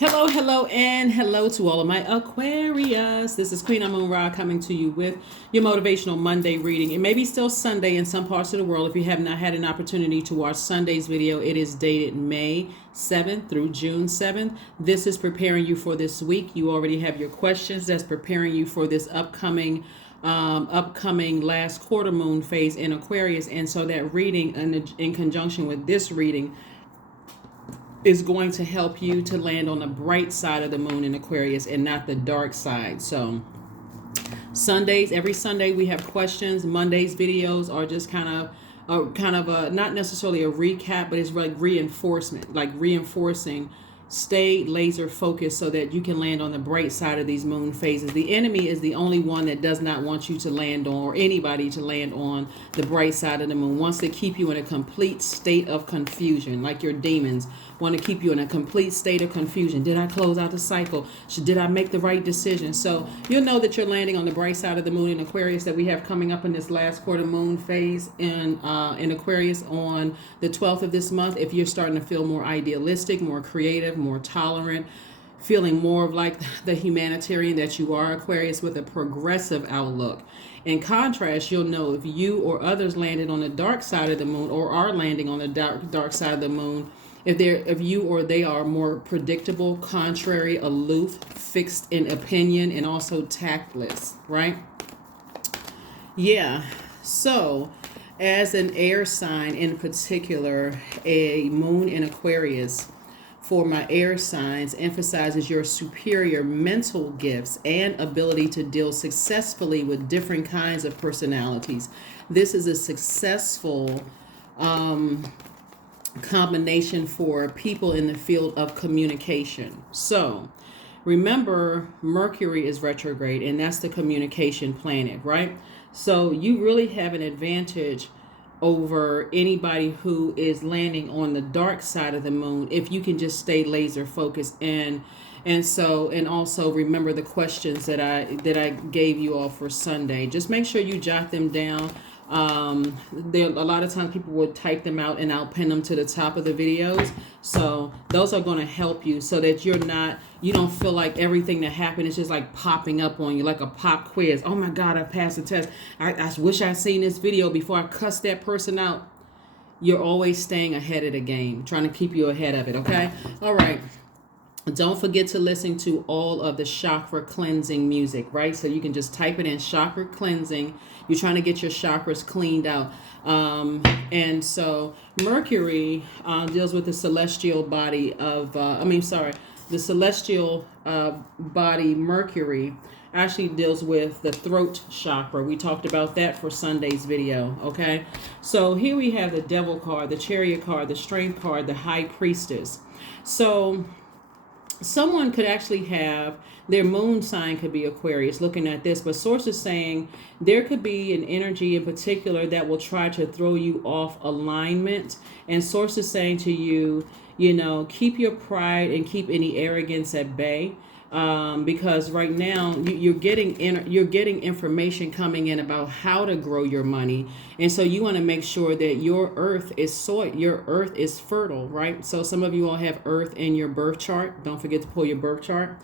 Hello, hello, and hello to all of my Aquarius. This is Queen Moon Ra coming to you with your motivational Monday reading. It may be still Sunday in some parts of the world. If you have not had an opportunity to watch Sunday's video, it is dated May 7th through June 7th. This is preparing you for this week. You already have your questions. That's preparing you for this upcoming last quarter moon phase in Aquarius. And so that reading in conjunction with this reading is going to help you to land on the bright side of the moon in Aquarius and not the dark side. So Sundays, every Sunday we have questions. Mondays videos are just kind of a not necessarily a recap, but it's like reinforcement, like reinforcing. Stay laser focused so that you can land on the bright side of these moon phases. The enemy is the only one that does not want you to land on, or anybody to land on the bright side of the moon. Wants to keep you in a complete state of confusion, like your demons want to keep you in a complete state of confusion. Did I close out the cycle? Did I make the right decision? So you'll know that you're landing on the bright side of the moon in Aquarius that we have coming up in this last quarter moon phase in Aquarius on the 12th of this month. If you're starting to feel more idealistic, more creative, more tolerant, feeling more of like the humanitarian that you are, Aquarius, with a progressive outlook. In contrast, you'll know if you or others landed on the dark side of the moon or are landing on the dark side of the moon, if you or they are more predictable, contrary, aloof, fixed in opinion, and also tactless, right? Yeah. So as an air sign in particular, a moon in Aquarius for my air signs emphasizes your superior mental gifts and ability to deal successfully with different kinds of personalities. This is a successful combination for people in the field of communication. So remember, Mercury is retrograde, and that's the communication planet, right? So you really have an advantage over anybody who is landing on the dark side of the moon if you can just stay laser focused and also remember the questions that I gave you all for Sunday. Just make sure you jot them down. There a lot of times people would type them out and I'll pin them to the top of the videos. So those are going to help you so that you don't feel like everything that happened is just like popping up on you like a pop quiz. Oh my God, I passed the test. I wish I'd seen this video before I cussed that person out. You're always staying ahead of the game, trying to keep you ahead of it. Okay. All right. Don't forget to listen to all of the chakra cleansing music, right? So you can just type it in, chakra cleansing. You're trying to get your chakras cleaned out. And so Mercury deals with the celestial body of, the celestial body Mercury actually deals with the throat chakra. We talked about that for Sunday's video, okay? So here we have the Devil card, the Chariot card, the Strength card, the High Priestess. So someone could actually have their moon sign could be Aquarius looking at this, but sources saying there could be an energy in particular that will try to throw you off alignment, and sources saying to you, keep your pride and keep any arrogance at bay. Because right now you're getting information coming in about how to grow your money, and so you want to make sure that your earth is soil, your earth is fertile, right? So some of you all have earth in your birth chart. Don't forget to pull your birth chart,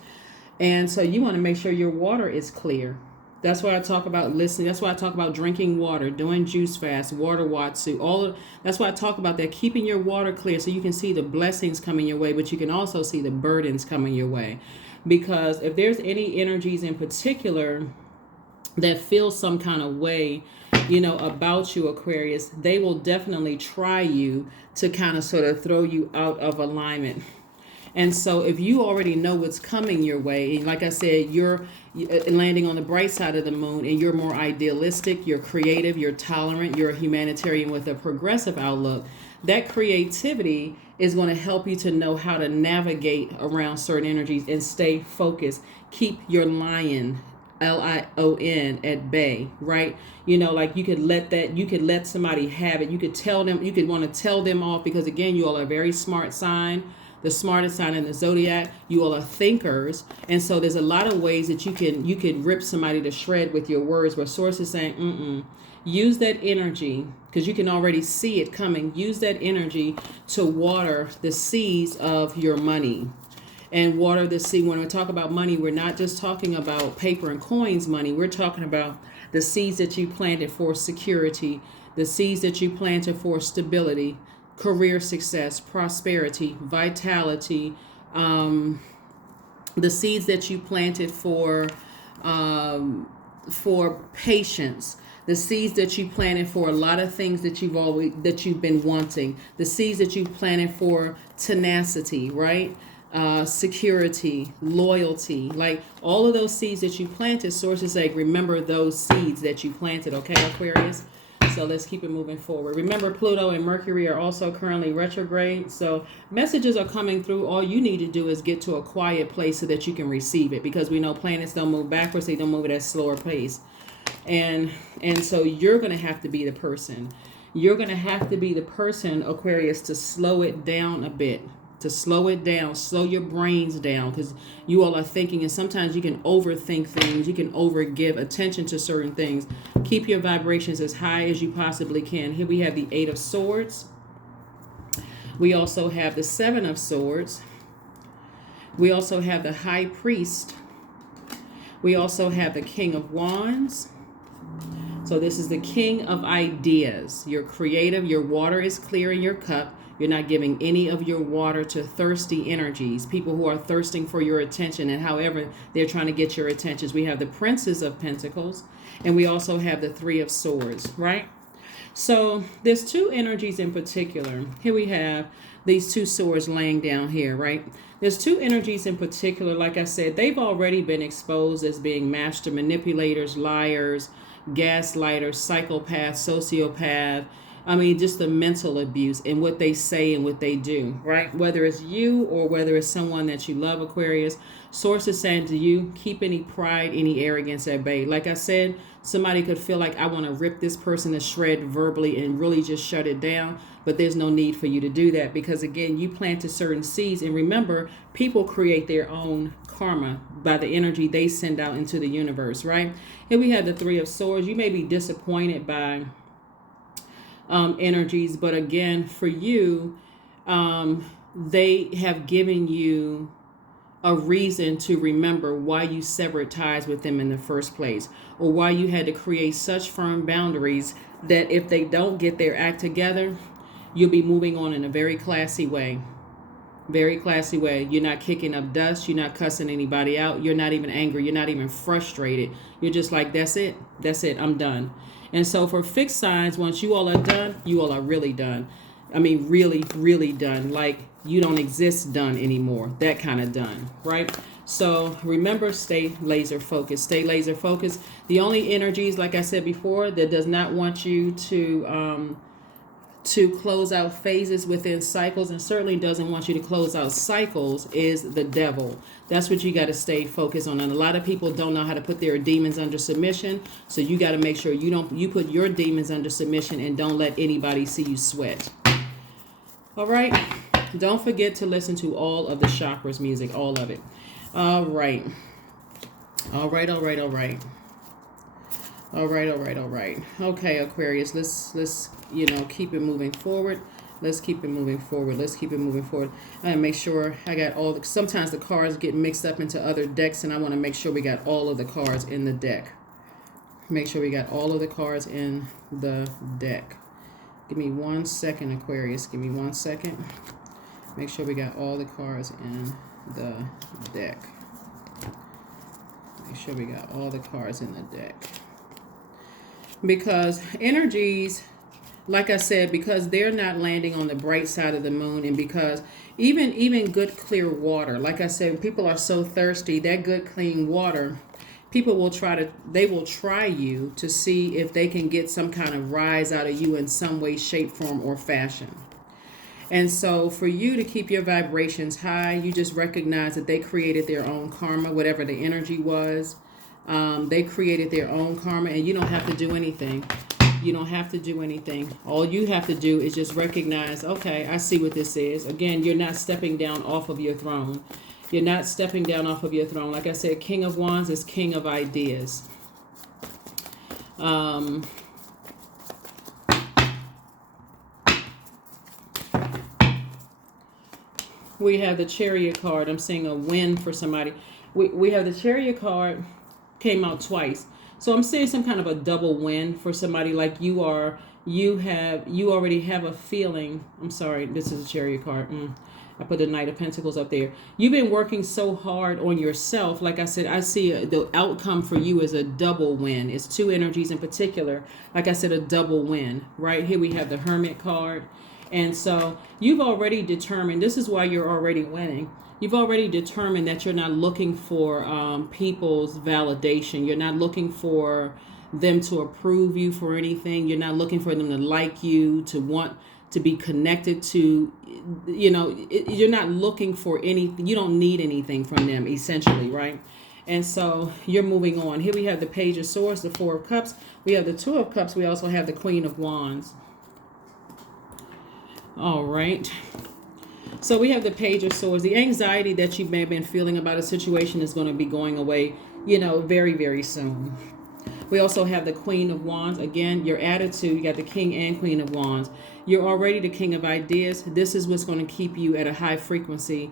and so you want to make sure your water is clear. That's why I talk about listening. That's why I talk about drinking water, doing juice fast, water watsu. That's why I talk about that, keeping your water clear so you can see the blessings coming your way, but you can also see the burdens coming your way. Because if there's any energies in particular that feel some kind of way, about you, Aquarius, they will definitely try you to kind of sort of throw you out of alignment. And so if you already know what's coming your way, and like I said, you're landing on the bright side of the moon and you're more idealistic, you're creative, you're tolerant, you're a humanitarian with a progressive outlook, that creativity is going to help you to know how to navigate around certain energies and stay focused. Keep your lion, Lion, at bay, right? Like you could let somebody have it. You could tell them, you could want to tell them off because again, you all are a very smart sign. The smartest sign in the Zodiac. You all are thinkers, and so there's a lot of ways that you could rip somebody to shred with your words. But sources saying, use that energy because you can already see it coming. Use that energy to water the seeds of your money. And water the seed. When we talk about money, we're not just talking about paper and coins money. We're talking about the seeds that you planted for security, the seeds that you planted for stability, career success, prosperity, vitality, the seeds that you planted for patience, the seeds that you planted for a lot of things that you've been wanting, the seeds that you planted for tenacity, right? Security, loyalty, like all of those seeds that you planted. Sources say, remember those seeds that you planted. Okay, Aquarius. So let's keep it moving forward. Remember, Pluto and Mercury are also currently retrograde. So messages are coming through. All you need to do is get to a quiet place so that you can receive it, because we know planets don't move backwards. They don't move at a slower pace. And so you're going to have to be the person. You're going to have to be the person, Aquarius, to slow it down a bit. To slow it down, slow your brains down, because you all are thinking, and sometimes you can overthink things, you can overgive attention to certain things. Keep your vibrations as high as you possibly can. Here we have the 8 of Swords. We also have the 7 of Swords. We also have the High Priest. We also have the King of Wands. So this is the King of Ideas. You're creative, your water is clear in your cup. You're not giving any of your water to thirsty energies, people who are thirsting for your attention, and however they're trying to get your attention. We have the Princess of Pentacles, and we also have the 3 of Swords, right? So there's 2 energies in particular. Here we have these 2 swords laying down here, right? There's 2 energies in particular. Like I said, they've already been exposed as being master manipulators, liars, gaslighters, psychopaths, sociopath. I mean, just the mental abuse and what they say and what they do, right? Whether it's you or whether it's someone that you love, Aquarius, sources saying to you, keep any pride, any arrogance at bay. Like I said, somebody could feel like, I want to rip this person to shred verbally and really just shut it down. But there's no need for you to do that, because again, you planted certain seeds. And remember, people create their own karma by the energy they send out into the universe, right? Here we have the 3 of Swords. You may be disappointed by energies, but again, for you, they have given you a reason to remember why you severed ties with them in the first place, or why you had to create such firm boundaries that if they don't get their act together, you'll be moving on in a very classy way. Very classy way. You're not kicking up dust. You're not cussing anybody out. You're not even angry. You're not even frustrated. You're just like, that's it. That's it. I'm done. And so for fixed signs, once you all are done, you all are really done. I mean, really, really done. Like you don't exist done anymore. That kind of done, right? So remember, stay laser focused. Stay laser focused. The only energies, like I said before, that does not want you to close out phases within cycles, and certainly doesn't want you to close out cycles, is the devil. That's what you got to stay focused on. And a lot of people don't know how to put their demons under submission. So you got to make sure you put your demons under submission and don't let anybody see you sweat. All right. Don't forget to listen to all of the chakras music, all of it. All right. All right. All right. All right. All right, all right, all right. Okay, Aquarius, let's keep it moving forward. Let's keep it moving forward. Let's keep it moving forward. And make sure I got all the, sometimes the cards get mixed up into other decks, and I want to make sure we got all of the cards in the deck. Make sure we got all of the cards in the deck. Give me 1 second, Aquarius. Give me 1 second. Make sure we got all the cards in the deck. Make sure we got all the cards in the deck. Because energies, like I said, because they're not landing on the bright side of the moon, and because even good clear water, like I said, people are so thirsty, that good clean water, people will try you to see if they can get some kind of rise out of you in some way, shape, form, or fashion. And so for you to keep your vibrations high, you just recognize that they created their own karma, whatever the energy was. They created their own karma, and you don't have to do anything. You don't have to do anything. All you have to do is just recognize, okay, I see what this is. Again, you're not stepping down off of your throne. You're not stepping down off of your throne. Like I said, King of Wands is King of Ideas. We have the Chariot card. I'm seeing a win for somebody. We have the Chariot card came out twice. So I'm seeing some kind of a double win for somebody, like you already have a feeling. I'm sorry, this is a Chariot card. I put the Knight of Pentacles up there. You've been working so hard on yourself. Like I said, I see the outcome for you is a double win. It's two energies in particular. Like I said, a double win. Right here we have the Hermit card. And so you've already determined, this is why you're already winning. You've already determined that you're not looking for people's validation. You're not looking for them to approve you for anything. You're not looking for them to like you, to want to be connected to, you're not looking for anything. You don't need anything from them, essentially, right? And so you're moving on. Here we have the Page of Swords, the Four of Cups. We have the Two of Cups. We also have the Queen of Wands. All right. So we have the Page of Swords. The anxiety that you may have been feeling about a situation is going to be going away, very, very soon. We also have the Queen of Wands. Again, your attitude, you got the King and Queen of Wands. You're already the King of Ideas. This is what's going to keep you at a high frequency.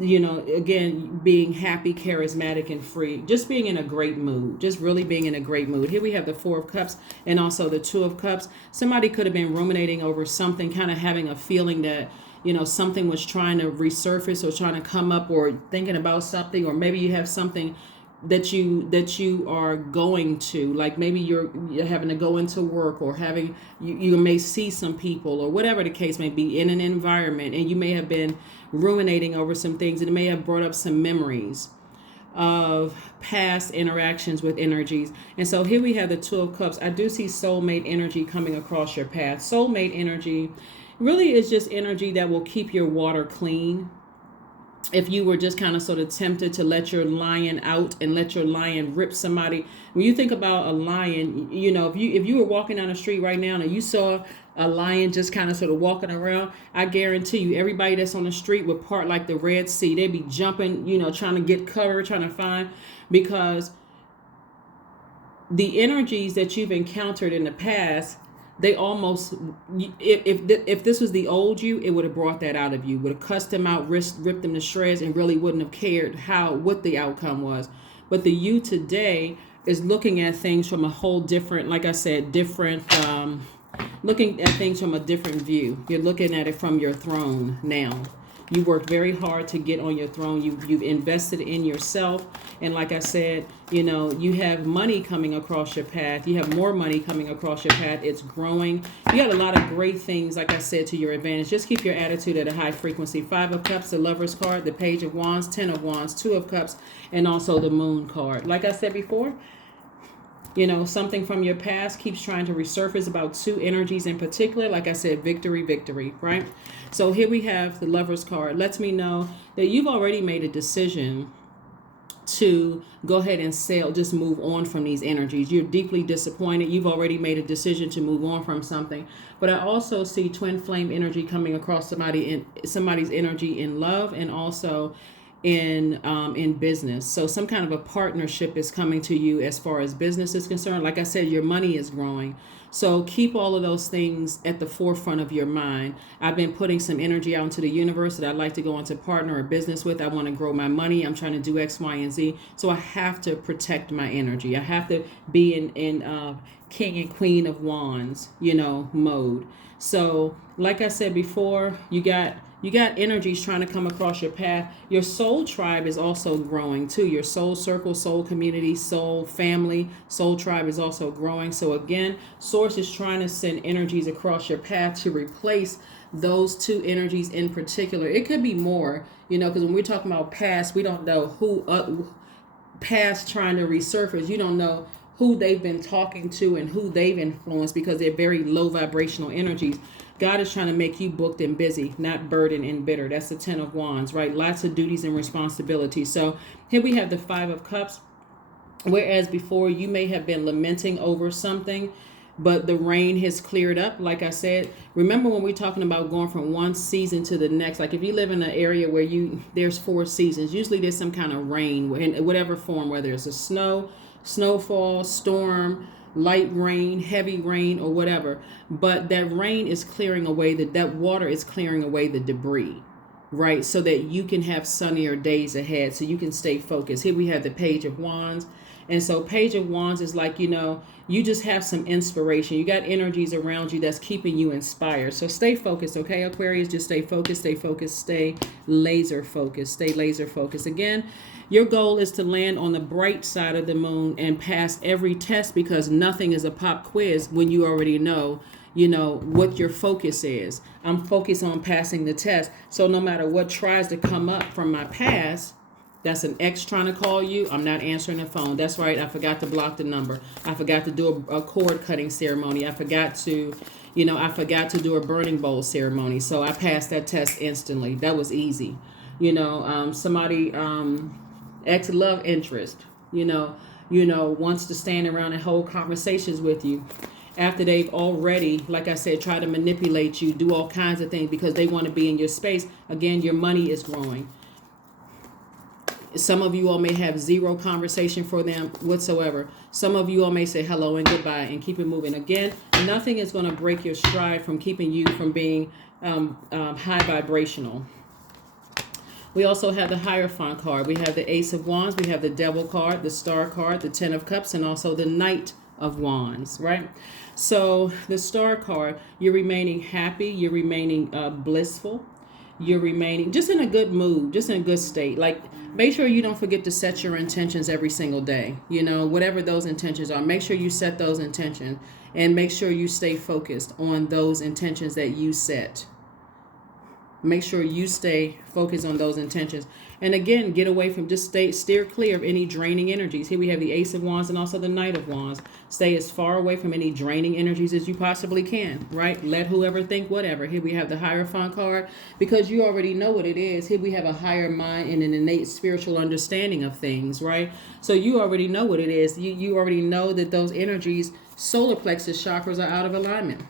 Again, being happy, charismatic, and free. Just being in a great mood. Just really being in a great mood. Here we have the Four of Cups and also the Two of Cups. Somebody could have been ruminating over something, kind of having a feeling that, something was trying to resurface or trying to come up, or thinking about something, or maybe you have something that you are going to, like maybe you're having to go into work, or having you may see some people, or whatever the case may be, in an environment, and you may have been ruminating over some things, and it may have brought up some memories of past interactions with energies. And so here we have the Two of Cups. I do see soulmate energy coming across your path. Soulmate energy really is just energy that will keep your water clean. If you were just kind of sort of tempted to let your lion out and let your lion rip somebody, when you think about a lion, if you were walking down the street right now and you saw a lion just kind of sort of walking around, I guarantee you everybody that's on the street would part like the Red Sea. They'd be jumping, trying to get cover, trying to find, because the energies that you've encountered in the past, they almost, if this was the old you, it would have brought that out of you, would have cussed them out, ripped them to shreds, and really wouldn't have cared what the outcome was. But the you today is looking at things from a whole different, like I said, looking at things from a different view. You're looking at it from your throne now. You worked very hard to get on your throne. You've invested in yourself. And like I said, you have money coming across your path. You have more money coming across your path. It's growing. You got a lot of great things, like I said, to your advantage. Just keep your attitude at a high frequency. Five of Cups, the Lover's card, the Page of Wands, Ten of Wands, Two of Cups, and also the Moon card. Like I said before, something from your past keeps trying to resurface about two energies in particular. Like I said, victory, right? So here we have the Lover's card. Lets me know that you've already made a decision to go ahead and just move on from these energies. You're deeply disappointed. You've already made a decision to move on from something. But I also see twin flame energy coming across somebody's energy in love, and also in business. So some kind of a partnership is coming to you as far as business is concerned. Like I said, your money is growing. So keep all of those things at the forefront of your mind. I've been putting some energy out into the universe that I'd like to go into partner or business with. I want to grow my money. I'm trying to do X, Y, and Z. So I have to protect my energy. I have to be in King and Queen of Wands, mode. So like I said before, you got energies trying to come across your path. Your soul tribe is also growing too. Your soul circle, soul community, soul family, soul tribe is also growing. So again, Source is trying to send energies across your path to replace those two energies in particular. It could be more, because when we're talking about past, we don't know who past trying to resurface. You don't know who they've been talking to and who they've influenced, because they're very low vibrational energies. God is trying to make you booked and busy, not burdened and bitter. That's the Ten of Wands, right? Lots of duties and responsibilities. So here we have the Five of Cups. Whereas before you may have been lamenting over something, but the rain has cleared up. Like I said, remember when we're talking about going from one season to the next, like if you live in an area where there's 4 seasons, usually there's some kind of rain in whatever form, whether it's a snowfall, storm, light rain, heavy rain, or whatever. But that rain is clearing away that water is clearing away the debris. right? So that you can have sunnier days ahead, so you can stay focused. Here we have the Page of Wands. And so Page of Wands is like, you just have some inspiration. You got energies around you that's keeping you inspired. So stay focused, okay, Aquarius? Just stay focused, stay focused, stay laser focused, stay laser focused. Again, your goal is to land on the bright side of the moon and pass every test, because nothing is a pop quiz when you already know what your focus is. I'm focused on passing the test. So no matter what tries to come up from my past, that's an ex trying to call you, I'm not answering the phone. That's right, I forgot to block the number. I forgot to do a cord cutting ceremony. I forgot to do a burning bowl ceremony. So I passed that test instantly. That was easy. Somebody, ex love interest, wants to stand around and hold conversations with you after they've already, like I said, try to manipulate you, do all kinds of things because they want to be in your space. Again, your money is growing. Some of you all may have zero conversation for them whatsoever. Some of you all may say hello and goodbye and keep it moving. Again, nothing is going to break your stride from keeping you from being high vibrational. We also have the Hierophant card. We have the Ace of Wands. We have the Devil card, the Star card, the Ten of Cups, and also the Knight of Wands, right? So the Star card, you're remaining happy. You're remaining blissful. You're remaining just in a good mood, just in a good state. Like, make sure you don't forget to set your intentions every single day. Whatever those intentions are, make sure you set those intentions and make sure you stay focused on those intentions that you set. Make sure you stay focused on those intentions. And again, get away from, steer clear of any draining energies. Here we have the Ace of Wands and also the Knight of Wands. Stay as far away from any draining energies as you possibly can, right? Let whoever think whatever. Here we have the Hierophant card, because you already know what it is. Here we have a higher mind and an innate spiritual understanding of things, right? So you already know what it is. You already know that those energies, solar plexus chakras, are out of alignment.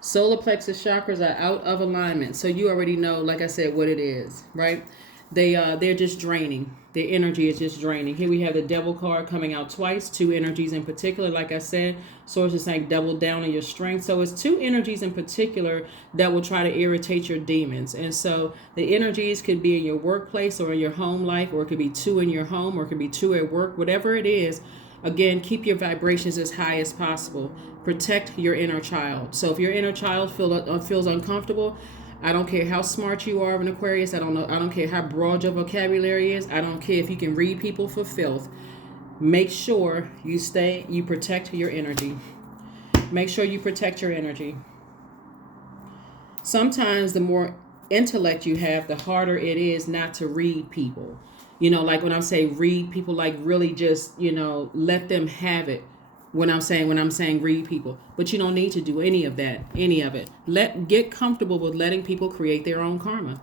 Solar plexus chakras are out of alignment. So you already know, like I said, what it is, right? They're just draining. Their energy is just draining. Here we have the Devil card coming out twice, two energies in particular. Like I said, Source is saying double down on your strength. So it's two energies in particular that will try to irritate your demons. And so the energies could be in your workplace or in your home life, or it could be two in your home, or it could be two at work, whatever it is. Again, keep your vibrations as high as possible. Protect your inner child. So if your inner child feels uncomfortable, I don't care how smart you are, an Aquarius. I don't care how broad your vocabulary is. I don't care if you can read people for filth. Make sure you protect your energy. Make sure you protect your energy. Sometimes the more intellect you have, the harder it is not to read people. Like when I say read people, like really just, let them have it. When I'm saying read people, but you don't need to do any of that, any of it. Get comfortable with letting people create their own karma.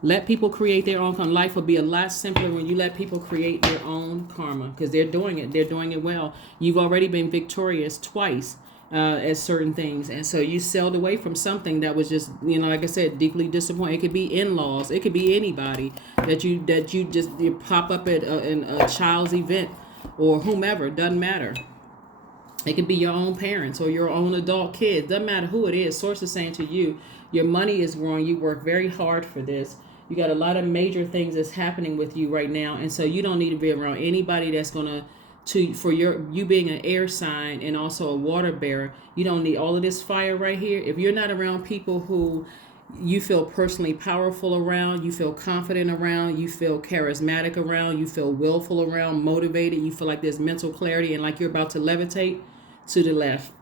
Let people create their own karma. Life will be a lot simpler when you let people create their own karma, because they're doing it. They're doing it well. You've already been victorious twice at certain things, and so you sailed away from something that was just, like I said, deeply disappointing. It could be in-laws. It could be anybody that you pop up at a child's event. Or whomever, doesn't matter. It could be your own parents or your own adult kids. Doesn't matter who it is. Source is saying to you, your money is growing. You work very hard for this. You got a lot of major things that's happening with you right now. And so you don't need to be around anybody that's going for you being an air sign and also a water bearer. You don't need all of this fire right here. If you're not around people who you feel personally powerful around, you feel confident around, you feel charismatic around, you feel willful around, motivated, you feel like there's mental clarity and like you're about to levitate, to the left,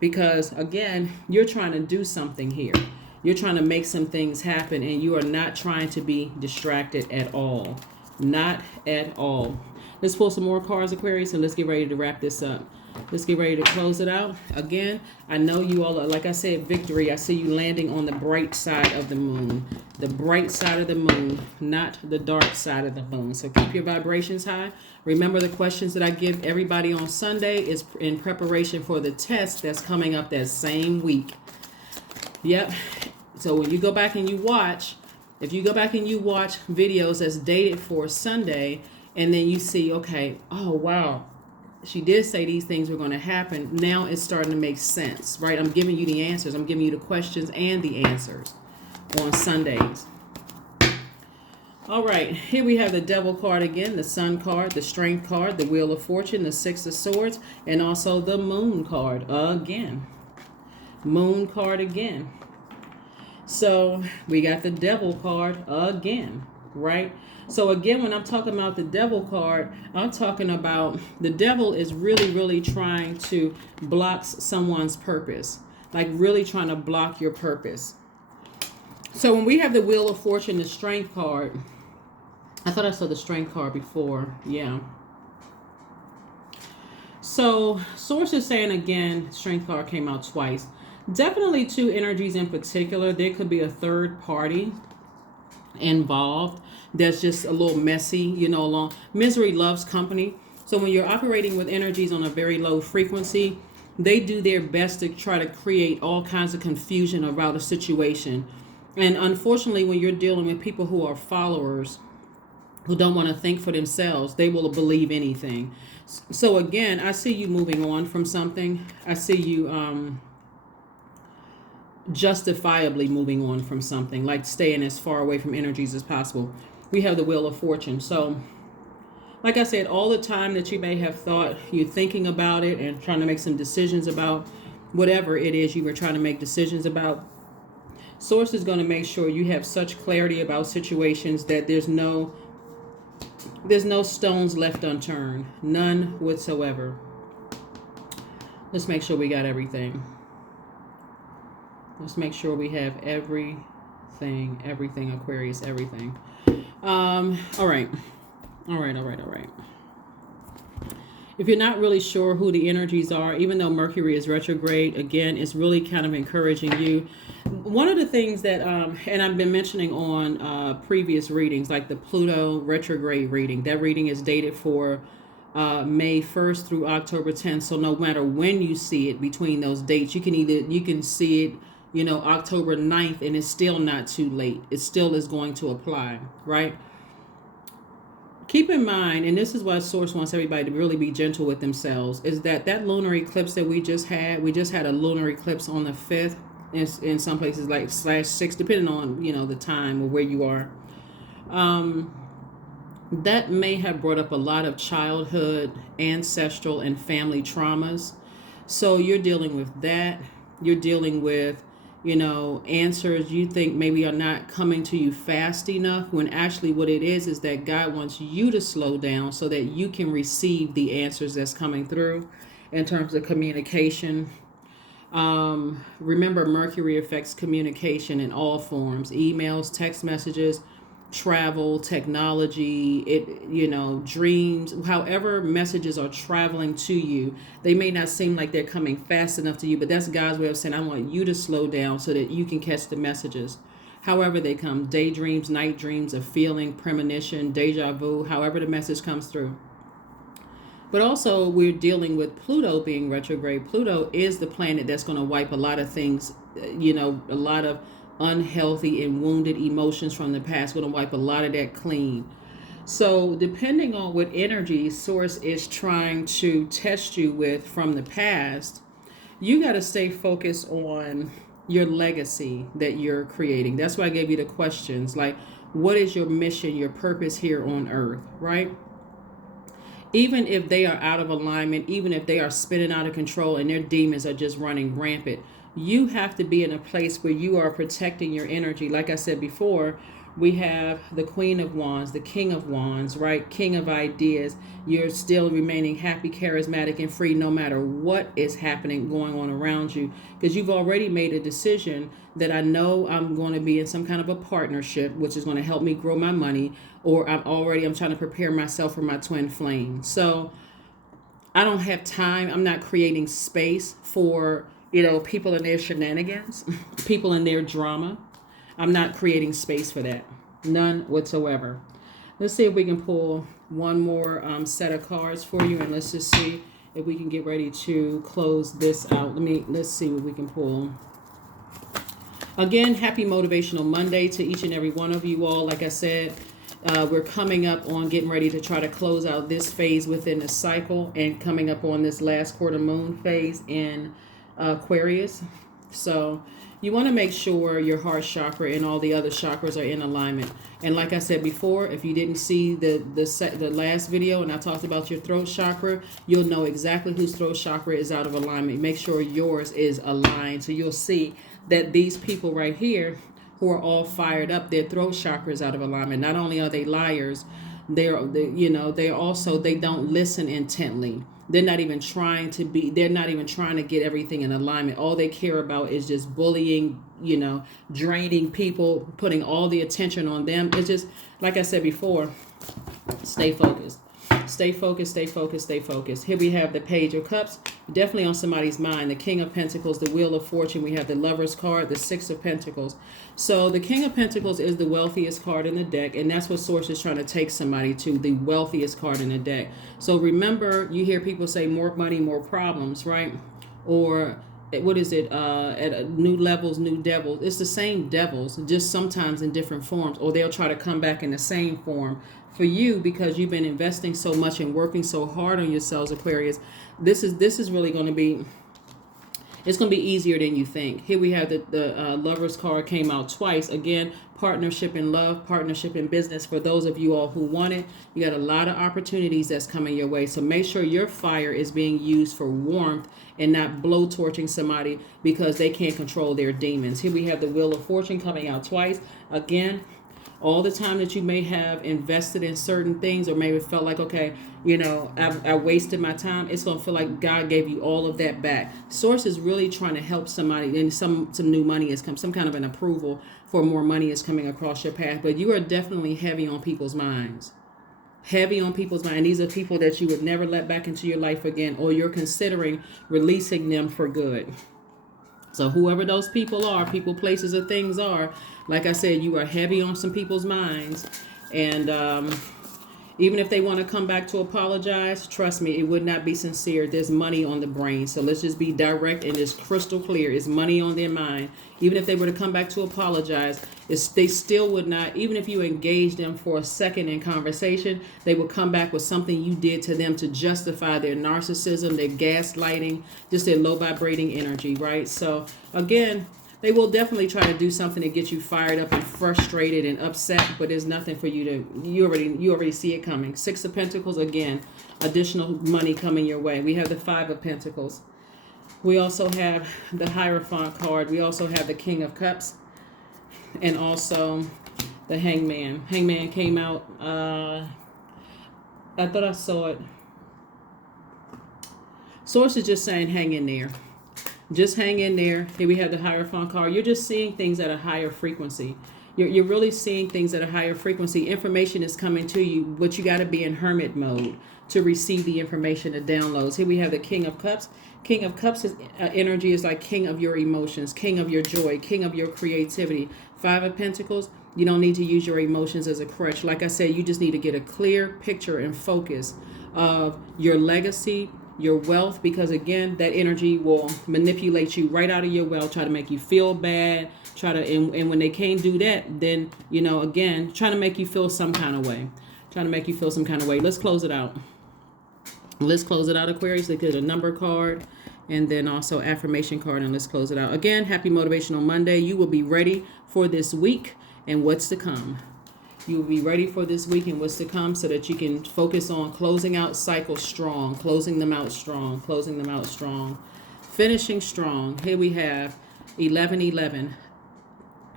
because again, you're trying to do something here. You're trying to make some things happen, and you are not trying to be distracted at all. Not at all. Let's pull some more cards, Aquarius, and let's get ready to wrap this up. Let's get ready to close it out. Again, I know you all are, like I said, victory. I see you landing on the bright side of the moon. The bright side of the moon, not the dark side of the moon. So keep your vibrations high. Remember, the questions that I give everybody on Sunday is in preparation for the test that's coming up that same week. Yep. So when you go back and you watch, if you go back and you watch videos that's dated for Sunday, and then you see, okay, oh, wow, she did say these things were going to happen. Now it's starting to make sense, right? I'm giving you the answers. I'm giving you the questions and the answers. on Sundays. All right, here we have the Devil card again, the Sun card, the Strength card, the Wheel of Fortune, the Six of Swords, and also the Moon card again. Moon card again. So we got the Devil card again, right? So again, when I'm talking about the Devil card, I'm talking about the devil is really, really trying to block someone's purpose, like really trying to block your purpose. So when we have the Wheel of Fortune, the Strength card, I thought I saw the Strength card before. Yeah. So Source is saying again, Strength card came out twice. Definitely two energies in particular. There could be a third party involved that's just a little messy, you know, along. Misery loves company. So when you're operating with energies on a very low frequency, they do their best to try to create all kinds of confusion about a situation. And unfortunately, when you're dealing with people who are followers, who don't want to think for themselves, they will believe anything. So again, I see you moving on from something. I see you justifiably moving on from something, like staying as far away from energies as possible. We have the Wheel of Fortune. So like I said, all the time that you may have thought you're thinking about it and trying to make some decisions about whatever it is you were trying to make decisions about, Source is going to make sure you have such clarity about situations that there's no stones left unturned. None whatsoever. Let's make sure we got everything. Let's make sure we have everything, Aquarius, everything. All right. If you're not really sure who the energies are, even though Mercury is retrograde, again, it's really kind of encouraging you. One of the things that, and I've been mentioning on previous readings, like the Pluto retrograde reading, that reading is dated for May 1st through October 10th. So no matter when you see it between those dates, you can see it, you know, October 9th, and it's still not too late. It still is going to apply, right? Keep in mind, and this is why Source wants everybody to really be gentle with themselves, is that lunar eclipse that we just had a lunar eclipse on the 5th, in some places like /6, depending on, you know, the time or where you are. That may have brought up a lot of childhood, ancestral, and family traumas. So you're dealing with that. You're dealing with, you know, answers you think maybe are not coming to you fast enough, when actually what it is that God wants you to slow down so that you can receive the answers that's coming through in terms of communication. Remember, Mercury affects communication in all forms: emails, text messages, travel, technology, dreams. However messages are traveling to you, they may not seem like they're coming fast enough to you, but that's God's way of saying, I want you to slow down so that you can catch the messages. However they come: daydreams, night dreams, a feeling, premonition, deja vu, however the message comes through. But also, we're dealing with Pluto being retrograde. Pluto is the planet that's going to wipe a lot of things, a lot of unhealthy and wounded emotions from the past, going to wipe a lot of that clean. So depending on what energy Source is trying to test you with from the past, you got to stay focused on your legacy that you're creating. That's why I gave you the questions, like, what is your mission, your purpose here on earth, right? Even if they are out of alignment, even if they are spinning out of control and their demons are just running rampant, you have to be in a place where you are protecting your energy. Like I said before, we have the Queen of Wands, the King of Wands, right? King of ideas. You're still remaining happy, charismatic, and free no matter what is happening, going on around you, because you've already made a decision that I know I'm going to be in some kind of a partnership, which is going to help me grow my money, or I'm trying to prepare myself for my twin flame. So I don't have time. I'm not creating space for, people in their shenanigans, people in their drama. I'm not creating space for that. None whatsoever. Let's see if we can pull one more set of cards for you, and let's just see if we can get ready to close this out. Let's see what we can pull. Again, happy Motivational Monday to each and every one of you all. Like I said, we're coming up on getting ready to try to close out this phase within the cycle, and coming up on this last quarter moon phase in Aquarius. So you want to make sure your heart chakra and all the other chakras are in alignment. And like I said before, if you didn't see the last video and I talked about your throat chakra, you'll know exactly whose throat chakra is out of alignment. Make sure yours is aligned. So you'll see that these people right here who are all fired up, their throat chakra is out of alignment. Not only are they liars, they're also, they don't listen intently. They're not even trying to get everything in alignment. All they care about is just bullying, draining people, putting all the attention on them. It's just, like I said before, stay focused. Stay focused, stay focused, stay focused. Here we have the Page of Cups, definitely on somebody's mind. The King of Pentacles, the Wheel of Fortune. We have the Lover's card, the Six of Pentacles. So the King of Pentacles is the wealthiest card in the deck, and that's what Source is trying to take somebody to, the wealthiest card in the deck. So remember, you hear people say more money, more problems, right? Or what is it? At new levels, new devils. It's the same devils, just sometimes in different forms, or they'll try to come back in the same form. For you, because you've been investing so much and working so hard on yourselves, Aquarius, this is really going to be, it's going to be easier than you think. Here we have the Lover's card came out twice. Again, partnership in love, partnership in business. For those of you all who want it, you got a lot of opportunities that's coming your way. So make sure your fire is being used for warmth and not blowtorching somebody because they can't control their demons. Here we have the Wheel of Fortune coming out twice. Again, all the time that you may have invested in certain things, or maybe felt like, okay, I wasted my time, it's going to feel like God gave you all of that back. Source is really trying to help somebody, and some new money has come, some kind of an approval for more money is coming across your path. But you are definitely heavy on people's minds. Heavy on people's mind. These are people that you would never let back into your life again, or you're considering releasing them for good. So whoever those people are, people, places, or things are, like I said, you are heavy on some people's minds. And even if they want to come back to apologize, trust me, it would not be sincere. There's money on the brain. So let's just be direct and just crystal clear. It's money on their mind. Even if they were to come back to apologize, they still would not, even if you engage them for a second in conversation, they will come back with something you did to them to justify their narcissism, their gaslighting, just their low vibrating energy, right? So again, they will definitely try to do something to get you fired up and frustrated and upset, but there's nothing for you to, you already see it coming. Six of Pentacles, again, additional money coming your way. We have the Five of Pentacles. We also have the Hierophant card. We also have the King of Cups, and also the Hangman. Hangman came out, I thought I saw it. Source is just saying hang in there. Just hang in there. Here we have the Hierophant card. You're just seeing things at a higher frequency. You're really seeing things at a higher frequency. Information is coming to you, but you got to be in hermit mode to receive the information, the downloads. Here we have the King of Cups. King of Cups energy is like king of your emotions, king of your joy, king of your creativity. Five of Pentacles, you don't need to use your emotions as a crutch. Like I said, you just need to get a clear picture and focus of your legacy, your wealth, because again, that energy will manipulate you right out of your wealth, try to make you feel bad, and when they can't do that, then, again, trying to make you feel some kind of way. Let's close it out. Aquarius. Let's get a number card and then also affirmation card, and let's close it out. Again, happy Motivational Monday. You will be ready for this week and what's to come. You will be ready for this week and what's to come so that you can focus on closing out cycles strong, closing them out strong, finishing strong. Here we have 11:11.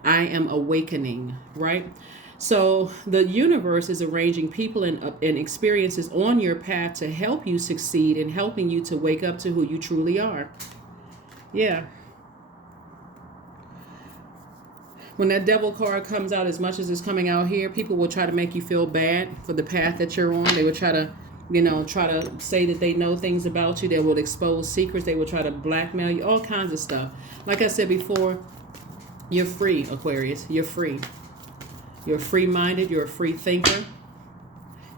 I am awakening, right? So the universe is arranging people and experiences on your path to help you succeed and helping you to wake up to who you truly are. Yeah. When that Devil card comes out, as much as it's coming out here, people will try to make you feel bad for the path that you're on. They will try to, say that they know things about you. They will expose secrets. They will try to blackmail you, all kinds of stuff. Like I said before, you're free, Aquarius. You're free. You're free-minded. You're a free thinker.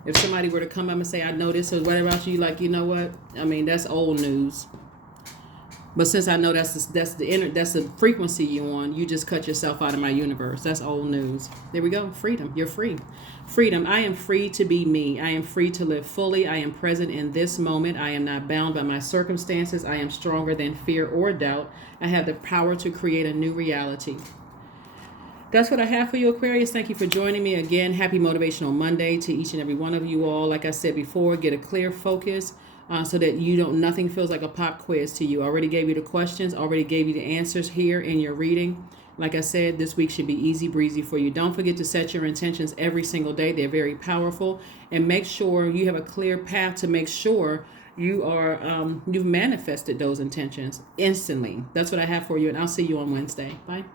If somebody were to come up and say, I know this or what about you, like, you know what? I mean, that's old news. But since I know that's the frequency you on, you just cut yourself out of my universe. That's old news. There we go. Freedom. You're free. Freedom. I am free to be me. I am free to live fully. I am present in this moment. I am not bound by my circumstances. I am stronger than fear or doubt. I have the power to create a new reality. That's what I have for you, Aquarius. Thank you for joining me again. Happy Motivational Monday to each and every one of you all. Like I said before, get a clear focus so that nothing feels like a pop quiz to you. I already gave you the questions, already gave you the answers here in your reading. Like I said, this week should be easy breezy for you. Don't forget to set your intentions every single day. They're very powerful. And make sure you have a clear path to make sure you've manifested those intentions instantly. That's what I have for you, and I'll see you on Wednesday. Bye.